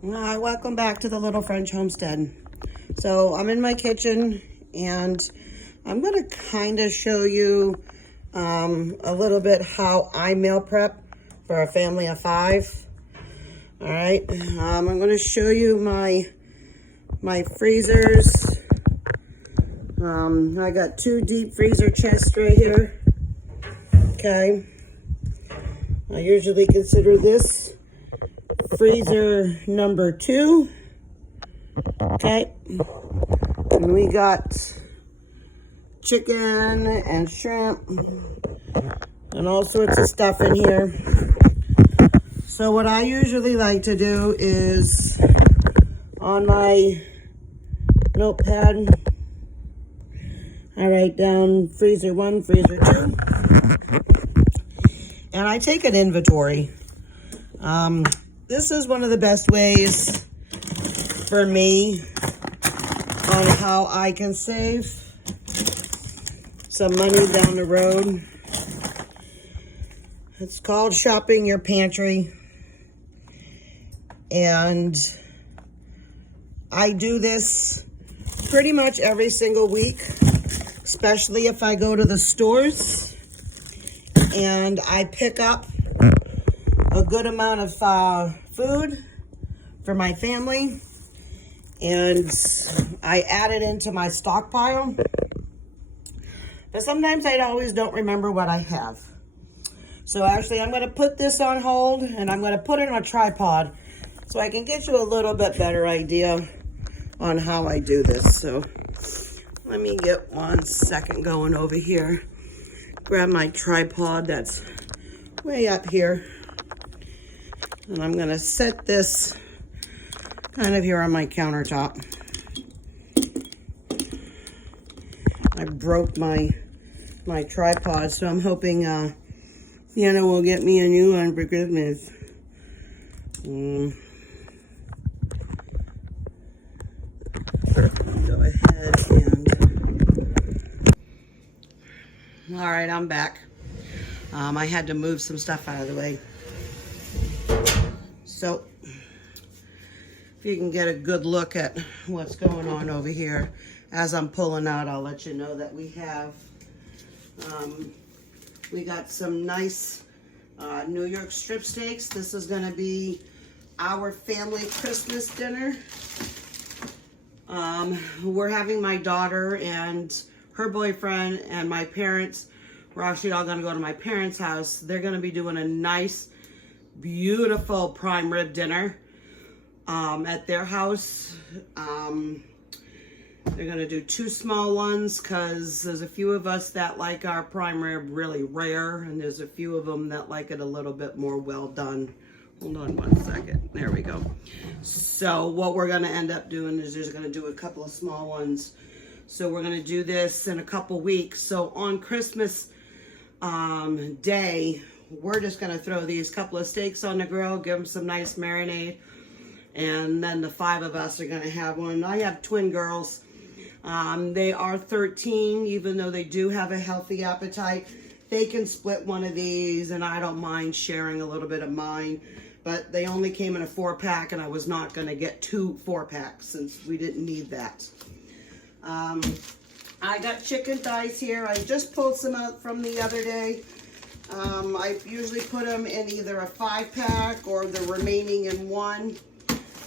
Hi, welcome back to the Little French Homestead. So I'm in my kitchen and I'm going to kind of show you a little bit how I meal prep for a family of 5. All right, I'm going to show you my freezers. I got 2 deep freezer chests right here. Okay, I usually consider this freezer number 2. Okay, and we got chicken and shrimp and all sorts of stuff in here. So what I usually like to do is on my notepad I write down freezer 1, freezer 2, and I take an inventory. This is one of the best ways for me on how I can save some money down the road. It's called shopping your pantry, and I do this pretty much every single week, especially if I go to the stores and I pick up a good amount of food for my family, and I add it into my stockpile. But sometimes I always don't remember what I have. So actually I'm going to put this on hold and I'm going to put it on a tripod so I can get you a little bit better idea on how I do this. So let me get 1 second going over here. Grab my tripod that's way up here. And I'm going to set this kind of here on my countertop. I broke my tripod, so I'm hoping Fiona will get me a new one for Christmas. Go ahead and... All right, I'm back. I had to move some stuff out of the way. So, if you can get a good look at what's going on over here. As I'm pulling out, I'll let you know that we have, we got some nice New York strip steaks. This is gonna be our family Christmas dinner. We're having my daughter and her boyfriend and my parents. We're actually all gonna go to my parents' house. They're gonna be doing a nice, beautiful prime rib dinner at their house. They're gonna do 2 small ones because there's a few of us that like our prime rib really rare, and there's a few of them that like it a little bit more well done. Hold on 1 second. There we go. So what we're gonna end up doing is just gonna do a couple of small ones. So we're gonna do this in a couple weeks. So on Christmas Day, we're just gonna throw these couple of steaks on the grill, give them some nice marinade, and then the 5 of us are gonna have one. I have twin girls. They are 13, even though they do have a healthy appetite. They can split one of these, and I don't mind sharing a little bit of mine. But they only came in a 4-pack, and I was not going to get 2 4-packs since we didn't need that. I got chicken thighs here. I just pulled some out from the other day. I usually put them in either a 5-pack or the remaining in 1.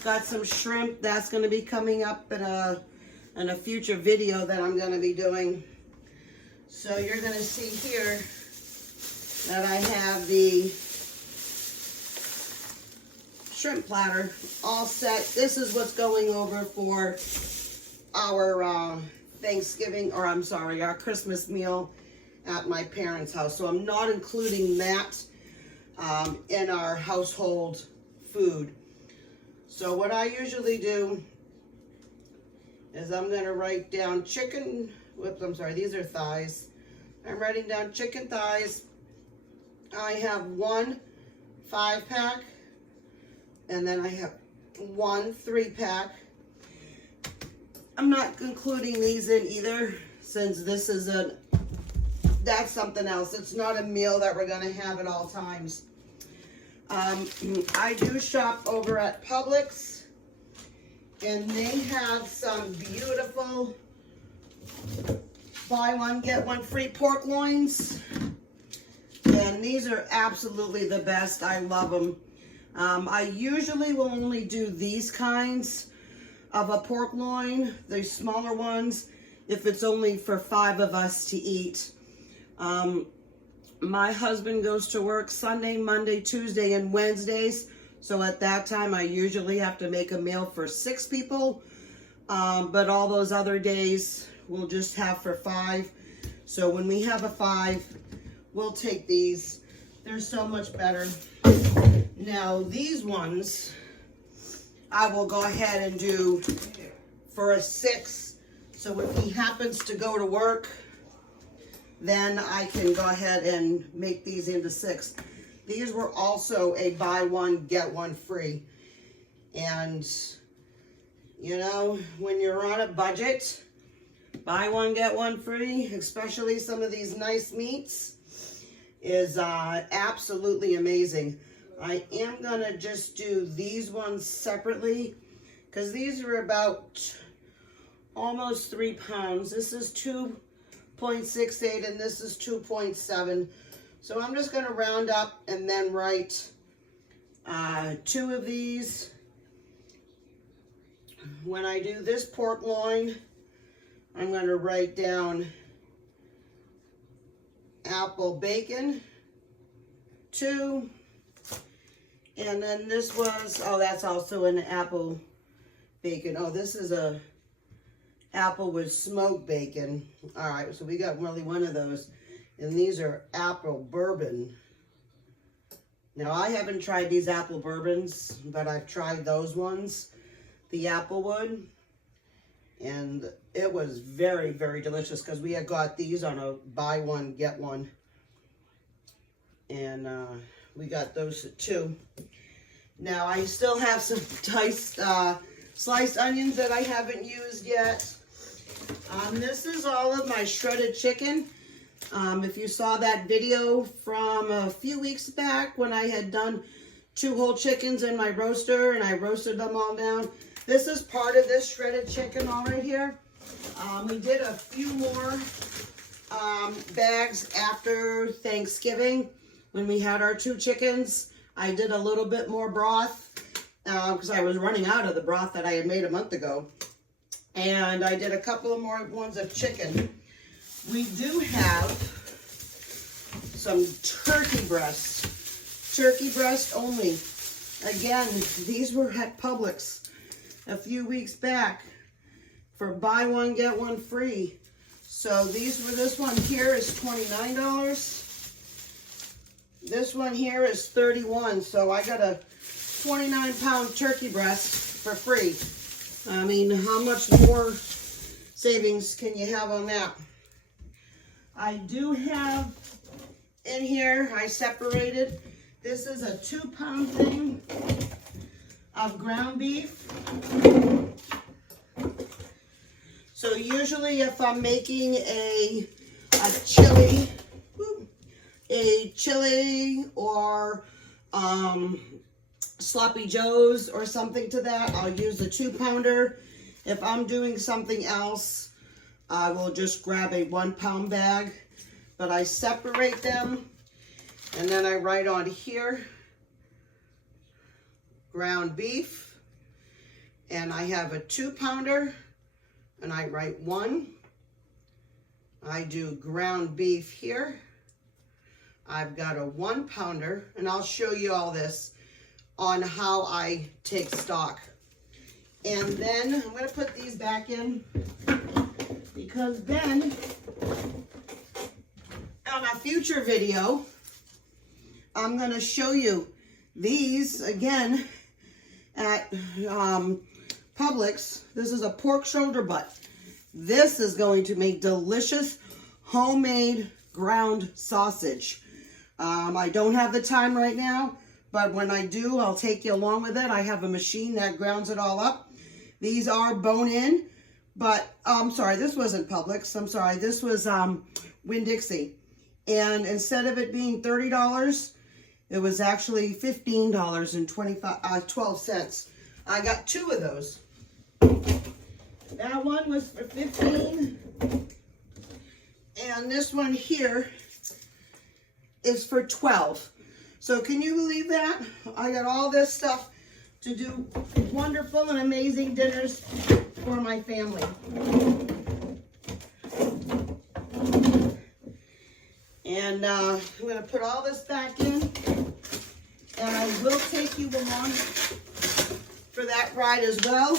Got some shrimp. That's going to be coming up in a future video that I'm going to be doing. So you're going to see here that I have the shrimp platter all set. This is what's going over for our Thanksgiving, or I'm sorry, our Christmas meal at my parents' house. So I'm not including that in our household food. So what I usually do is I'm going to write down chicken, whoops, I'm sorry, these are thighs. I'm writing down chicken thighs. I have 1 5-pack, and then I have 1 3-pack. I'm not including these in either, since this is that's something else. It's not a meal that we're going to have at all times. I do shop over at Publix. And they have some beautiful buy one, get one free pork loins. And these are absolutely the best. I love them. I usually will only do these kinds of a pork loin, the smaller ones, if it's only for 5 of us to eat. My husband goes to work Sunday, Monday, Tuesday, and Wednesdays. So at that time, I usually have to make a meal for 6 people. But all those other days, we'll just have for 5. So when we have a 5, we'll take these. They're so much better. Now these ones, I will go ahead and do for a 6. So if he happens to go to work, then I can go ahead and make these into 6. These were also a buy one, get one free. And, you know, when you're on a budget, buy one, get one free, especially some of these nice meats, is absolutely amazing. I am going to just do these ones separately because these are about almost 3 pounds. This is 2.68 and this is 2.7. So I'm just going to round up and then write 2 of these. When I do this pork loin, I'm going to write down apple bacon, 2. And then this was, oh, that's also an apple bacon. Oh, this is a apple with smoked bacon. All right, so we got only one of those. And these are apple bourbon. Now, I haven't tried these apple bourbons, but I've tried those ones, the Applewood. And it was very, very delicious because we had got these on a buy one, get one. And we got those at 2. Now, I still have some diced, sliced onions that I haven't used yet. This is all of my shredded chicken. If you saw that video from a few weeks back when I had done 2 whole chickens in my roaster and I roasted them all down, this is part of this shredded chicken all right here. We did a few more bags after Thanksgiving when we had our 2 chickens. I did a little bit more broth because I was running out of the broth that I had made a month ago. And I did a couple of more ones of chicken. We do have some turkey breast. Turkey breast only. Again, these were at Publix a few weeks back for buy one, get one free. So this one here is $29. This one here is $31. So I got a 29-pound turkey breast for free. I mean, how much more savings can you have on that? I do have in here, I separated, this is a 2-pound thing of ground beef. So usually if I'm making a chili or sloppy joes or something to that, I'll use a 2-pounder. If I'm doing something else, I will just grab a 1-pound bag, but I separate them and then I write on here ground beef, and I have a 2-pounder and I write 1. I do ground beef here. I've got a 1-pounder, and I'll show you all this on how I take stock. And then I'm going to put these back in because then on a future video, I'm going to show you these again at Publix. This is a pork shoulder butt. This is going to make delicious homemade ground sausage. I don't have the time right now, but when I do, I'll take you along with it. I have a machine that grounds it all up. These are bone-in, but I'm sorry, this wasn't Publix. I'm sorry, this was Winn-Dixie. And instead of it being $30, it was actually $15.12. I got 2 of those. That one was for 15. And this one here is for 12. So can you believe that? I got all this stuff to do wonderful and amazing dinners for my family. And I'm going to put all this back in. And I will take you along for that ride as well.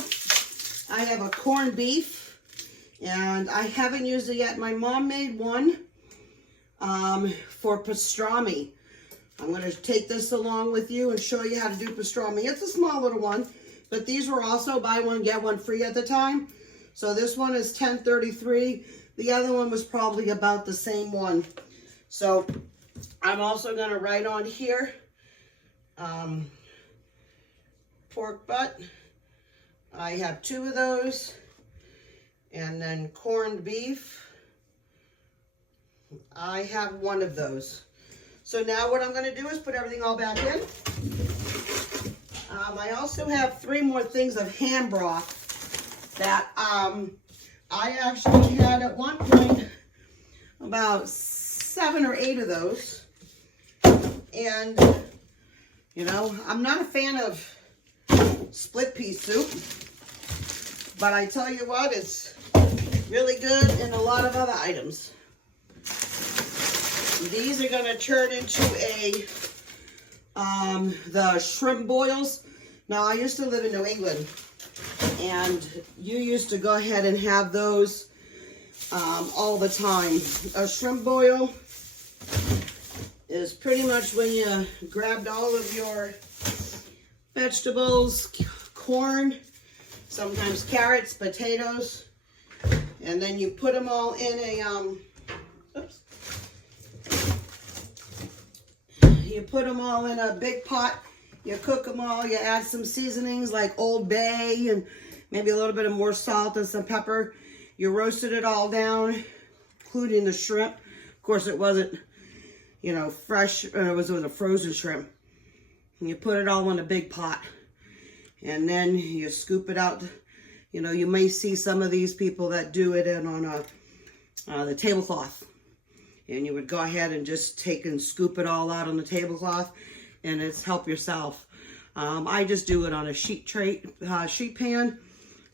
I have a corned beef, and I haven't used it yet. My mom made one for pastrami. I'm going to take this along with you and show you how to do pastrami. It's a small little one, but these were also buy one, get one free at the time. So this one is $10.33. The other one was probably about the same one. So I'm also going to write on here pork butt. I have 2 of those. And then corned beef. I have 1 of those. So now what I'm going to do is put everything all back in. I also have 3 more things of ham broth that I actually had at one point about 7 or 8 of those. And, you know, I'm not a fan of split pea soup, but I tell you what, it's really good in a lot of other items. These are going to turn into the shrimp boils. Now, I used to live in New England, and you used to go ahead and have those all the time. A shrimp boil is pretty much when you grabbed all of your vegetables, corn, sometimes carrots, potatoes, and then you put them all in a, you put them all in a big pot, you cook them all, you add some seasonings like Old Bay and maybe a little bit of more salt and some pepper. You roasted it all down, including the shrimp. Of course, it wasn't, you know, fresh, it was a frozen shrimp. And you put it all in a big pot, and then you scoop it out. You know, you may see some of these people that do it in on the tablecloth. And you would go ahead and just take and scoop it all out on the tablecloth, and it's help yourself. I just do it on a sheet pan,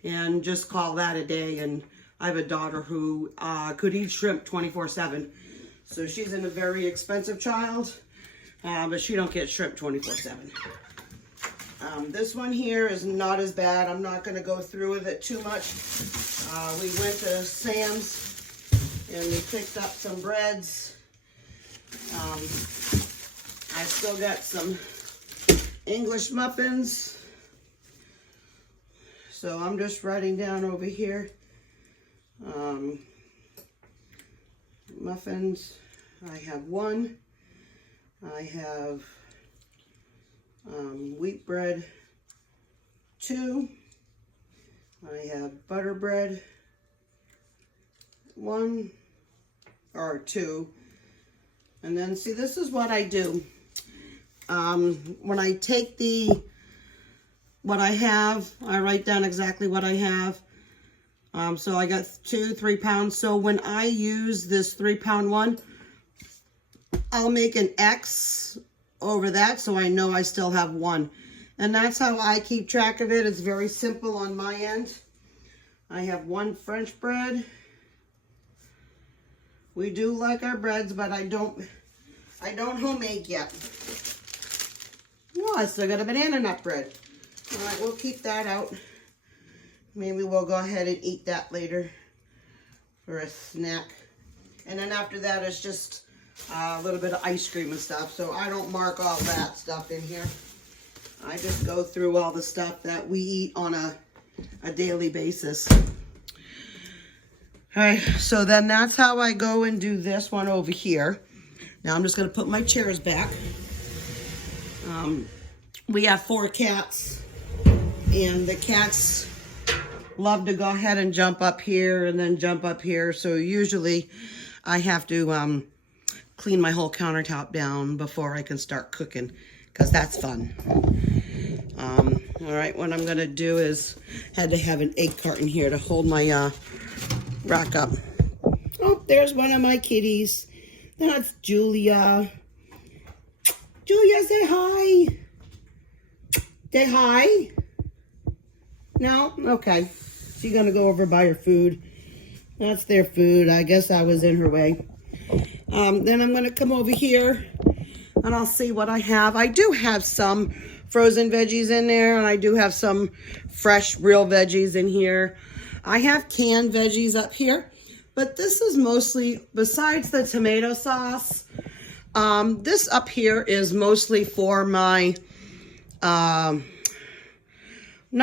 and just call that a day. And I have a daughter who could eat shrimp 24/7. So she's in a very expensive child, but she don't get shrimp 24/7. This one here is not as bad. I'm not going to go through with it too much. We went to Sam's and we picked up some breads. I still got some English muffins. So I'm just writing down over here. Muffins, I have 1. I have wheat bread, 2. I have butter bread, 1 or 2. And then see, this is what I do. When I take what I have, I write down exactly what I have. So I got 3 pounds. So when I use this 3-pound one, I'll make an X over that so I know I still have 1. And that's how I keep track of it. It's very simple on my end. I have 1 French bread. We do like our breads, but I don't homemade yet. Oh, I still got a banana nut bread. All right, we'll keep that out. Maybe we'll go ahead and eat that later for a snack. And then after that, it's just a little bit of ice cream and stuff. So I don't mark all that stuff in here. I just go through all the stuff that we eat on a daily basis. All right, so then that's how I go and do this one over here. Now I'm just going to put my chairs back. We have 4 cats, and the cats love to go ahead and jump up here and then jump up here. So usually I have to clean my whole countertop down before I can start cooking, because that's fun. All right, what I'm gonna do is, had to have an egg carton here to hold my rack up. Oh, there's one of my kitties. That's Julia. Julia, say hi. Say hi. No? Okay. She's gonna go over by her food. That's their food. I guess I was in her way. Then I'm gonna come over here and I'll see what I have. I do have some frozen veggies in there, and I do have some fresh, real veggies in here. I have canned veggies up here, but this is mostly, besides the tomato sauce, this up here is mostly for my, not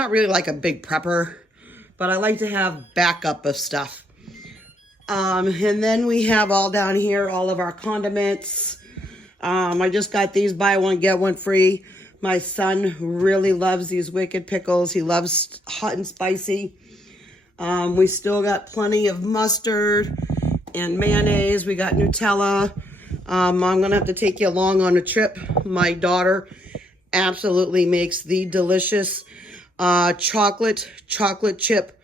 really like a big prepper, but I like to have backup of stuff. And then we have all down here, all of our condiments. I just got these buy one, get one free. My son really loves these Wicked pickles. He loves hot and spicy. We still got plenty of mustard and mayonnaise. We got Nutella. I'm going to have to take you along on a trip. My daughter absolutely makes the delicious chocolate chip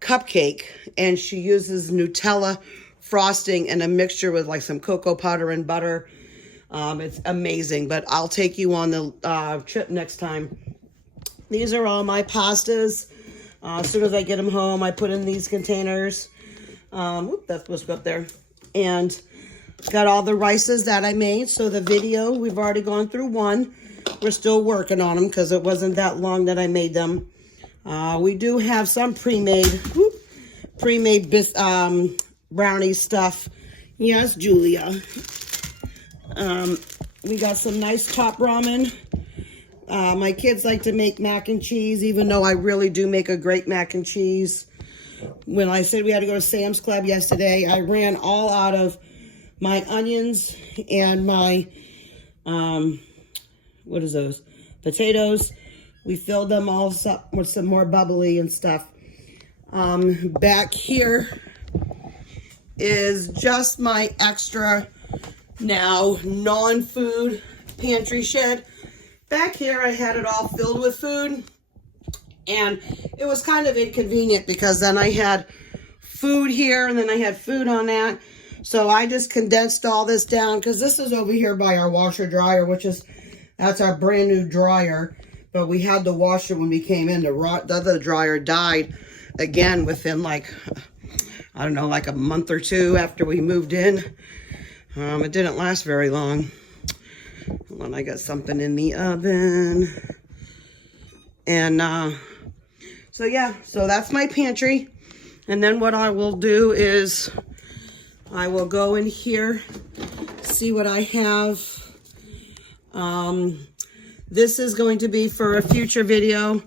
cupcake, and she uses Nutella frosting and a mixture with like some cocoa powder and butter. It's amazing, but I'll take you on the trip next time. These are all my pastas. As soon as I get them home, I put in these containers. That's supposed to go up there. And got all the rices that I made. So the video, we've already gone through one. We're still working on them because it wasn't that long that I made them. We do have some pre-made brownie stuff. Yes, Julia. We got some nice top ramen. My kids like to make mac and cheese, even though I really do make a great mac and cheese. When I said we had to go to Sam's Club yesterday, I ran all out of my onions and my, what is those? Potatoes. We filled them all up with some more bubbly and stuff. Back here is just my extra now non-food pantry shed. Back here I had it all filled with food, and it was kind of inconvenient because then I had food here and then I had food on that. So I just condensed all this down because this is over here by our washer dryer, that's our brand new dryer. But we had the washer when we came in. The other dryer died again within like, I don't know, like a month or two after we moved in. It didn't last very long. Hold on, I got something in the oven. And so yeah, so that's my pantry. And then what I will do is I will go in here, see what I have. This is going to be for a future video.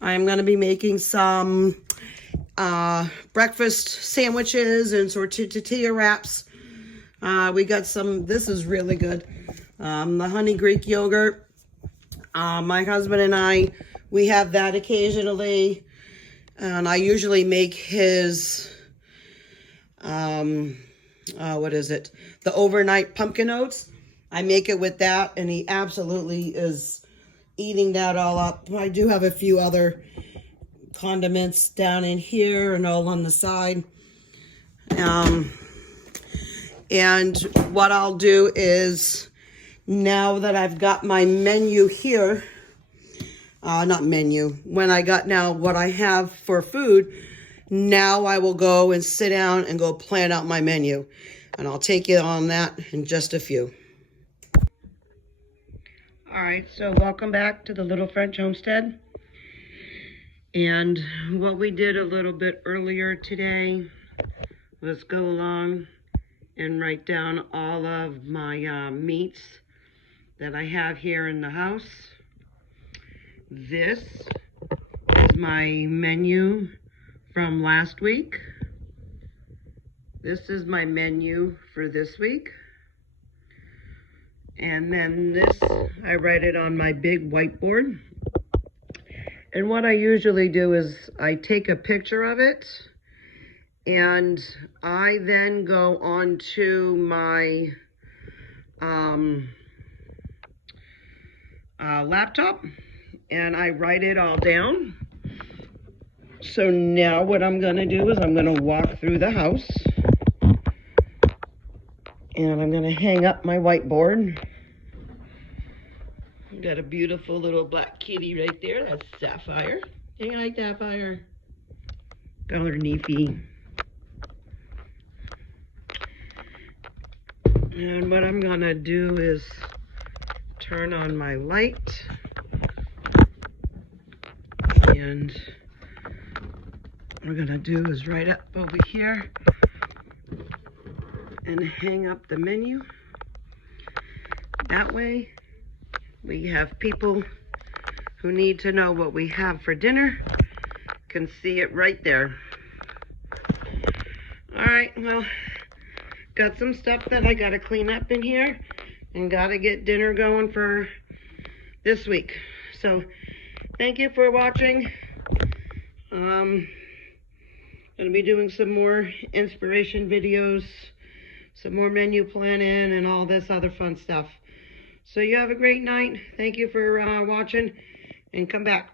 I'm going to be making some breakfast sandwiches and tortilla wraps. We got some, this is really good. The honey Greek yogurt. My husband and I, we have that occasionally. And I usually make his, what is it? The overnight pumpkin oats. I make it with that, and he absolutely is eating that all up. I do have a few other condiments down in here and all on the side. And what I'll do is, now that I've got my menu here, not menu, when I got now what I have for food, now I will go and sit down and go plan out my menu. And I'll take you on that in just a few. All right, so welcome back to the Little French Homestead. And what we did a little bit earlier today was go along and write down all of my meats that I have here in the house. This is my menu from last week. This is my menu for this week. And then this, I write it on my big whiteboard. And what I usually do is I take a picture of it, and I then go on to my laptop, and I write it all down. So now what I'm gonna do is I'm gonna walk through the house and I'm gonna hang up my whiteboard. Got a beautiful little black kitty right there. That's Sapphire. Hey, you like Sapphire? Call her Neefy. And what I'm gonna do is turn on my light. And what we're gonna do is right up over here and hang up the menu. That way we have people who need to know what we have for dinner can see it right there. All right, well, got some stuff that I gotta clean up in here and gotta get dinner going for this week. So thank you for watching. Gonna be doing some more inspiration videos, some more menu planning and all this other fun stuff. So you have a great night. Thank you for watching and come back.